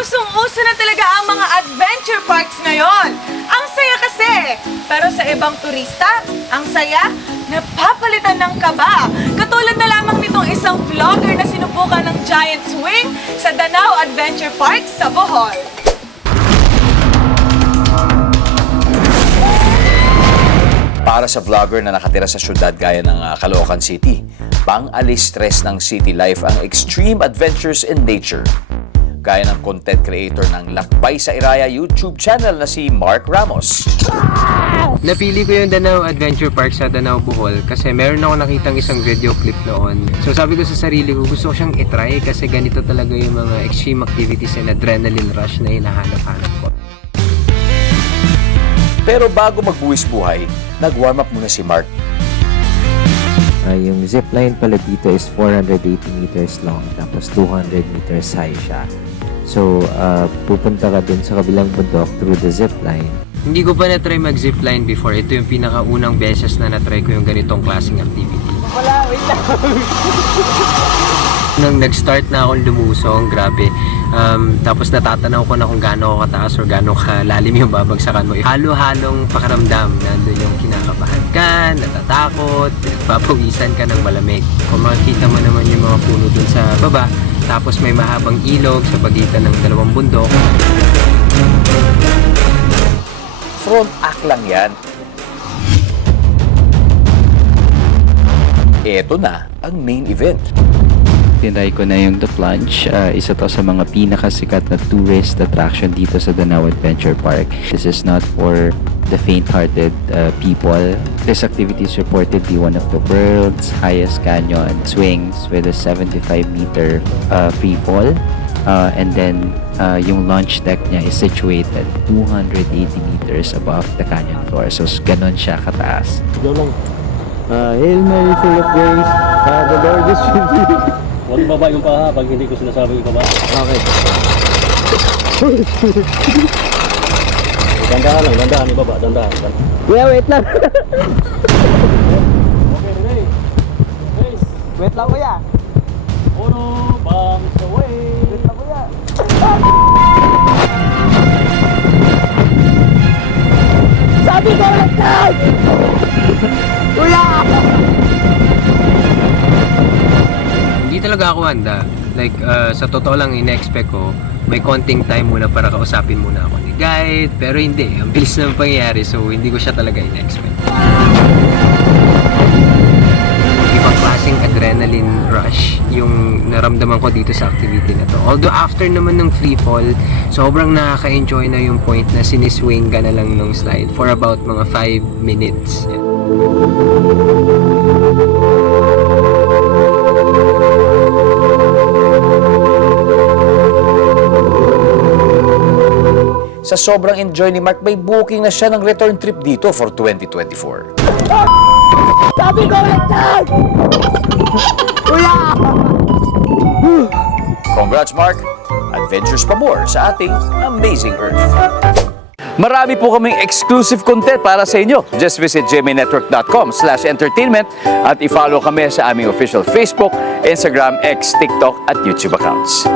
Usong-uso na talaga ang mga adventure parks ngayon. Ang saya kasi. Pero sa ibang turista, ang saya, napapalitan ng kaba. Katulad na lamang nitong isang vlogger na sinubukan ng giant swing sa Danao Adventure Park sa Bohol. Para sa vlogger na nakatira sa syudad gaya ng Caloocan City, pang-alis stress ng city life ang extreme adventures in nature. Gaya ng content creator ng Lakbay sa Iraya YouTube channel na si Mark Ramos. Napili ko yung Danao Adventure Park sa Danao, Bohol kasi meron ako nakitang isang video clip noon. So sabi ko sa sarili ko, gusto ko siyang itry kasi ganito talaga yung mga extreme activities and adrenaline rush na hinahanap-hanap ko. Pero bago magbuwis buhay, nag-warm up muna si Mark. Yung zipline pala dito is 480 meters long tapos 200 meters high siya. So, pupunta ka dun sa kabilang bundok through the zipline. Hindi ko pa na-try mag-zipline before. Ito yung pinakaunang beses na na-try ko yung ganitong klaseng activity. Wala, wait lang! Nang nag-start na akong lumusong, grabe. Tapos natatanaw ko na kung gaano ako kataas or gaano kalalim yung babagsakan mo. Halo-halong pakaramdam. Nandun yung kinakabahan ka, natatakot, papawisan ka ng malamig. Kung makikita mo naman yung mga puno dun sa baba, tapos may mahabang ilog sa pagitan ng dalawang bundok. Front act lang yan. Eto na ang main event. Tinry ko na yung The Plunge. Isa to sa mga pinakasikat na tourist attraction dito sa Danao Adventure Park. This is not for the faint-hearted people. This activity is reported to be one of the world's highest canyon swings with a 75-meter free fall. And then, yung launch deck niya is situated 280 meters above the canyon floor. So, ganon siya kataas. Go lang. Hail Mary, full of grace. The Lord is with you. Huwag ibaba yung paha pag hindi ko sinasabi ibaba. Okay. Dandahan lang, dandahan ibaba, dandahan. Kuya, wait lang. Okay, ready? Race. Wait lang, kuya. Uno, bombs away. Wait lang, kuya. Sabi ko lang lang! Kuya! Hindi talaga ako handa. Like, sa totoo lang, ina-expect ko, may konting time muna para kausapin muna ako ni guide. Pero hindi. Ang bilis na pangyayari. So, hindi ko siya talaga ina-expect. Ibang klaseng adrenaline rush yung naramdaman ko dito sa activity na to. Although, after naman ng free fall, sobrang nakaka-enjoy na yung point na siniswing ka na lang ng slide for about mga 5 minutes. Sa sobrang enjoy ni Mark, may booking na siya ng return trip dito for 2024. Sabi ko lang! Kuya! Congrats, Mark! Adventures pa more sa ating Amazing Earth. Marami po kaming exclusive content para sa inyo. Just visit gmanetwork.com/entertainment at i-follow kami sa aming official Facebook, Instagram, X, TikTok at YouTube accounts.